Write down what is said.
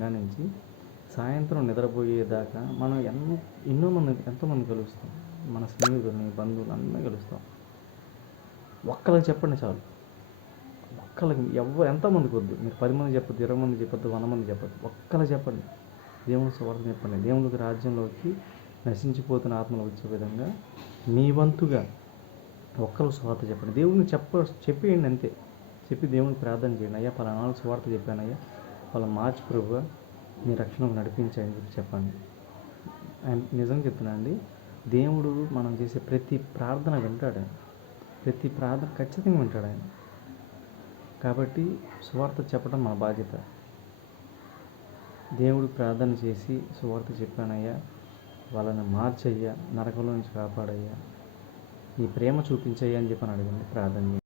కానించి సాయంత్రం నిద్రపోయేదాకా మనం ఎంతోమంది కలుస్తాం. మన స్నేహితుల్ని, బంధువులు అందరినీ కలుస్తాం. ఒక్కళ్ళకి చెప్పండి చాలు. ఒక్కళ్ళకి ఎంతమందికి వద్దు. మీరు 10 మంది చెప్పొద్దు, 20 మంది చెప్పొద్దు, 100 మంది చెప్పొద్దు. ఒక్కళ్ళకి చెప్పండి. దేవుని సువార్త చెప్పండి. దేవునికి రాజ్యంలోకి నశించిపోతున్న ఆత్మలు వచ్చే విధంగా మీ వంతుగా ఒక్కరు సువార్త చెప్పండి. దేవునికి చెప్పేయండి అంతే. చెప్పి దేవునికి ప్రార్థన చేయండి. అయ్యా పలానా సువార్త చెప్పానయ్యా, వాళ్ళ మార్చి ప్రభువా మీ రక్షణకు నడిపించని చెప్పి చెప్పండి. ఆయన నిజం చెప్తున్నాను అండి, దేవుడు మనం చేసే ప్రతి ప్రార్థన వింటాడు. ప్రతి ప్రార్థన ఖచ్చితంగా వింటాడు ఆయన. కాబట్టి సువార్త చెప్పడం మన బాధ్యత. దేవుడు ప్రార్థన చేసి సువార్త చెప్పానయ్యా, వాళ్ళని మార్చయ్యా, నరకంలో నుంచి కాపాడయ్యా, నీ ప్రేమ చూపించయ్యా అని చెప్పని అడగండి, ప్రార్థన చేయండి.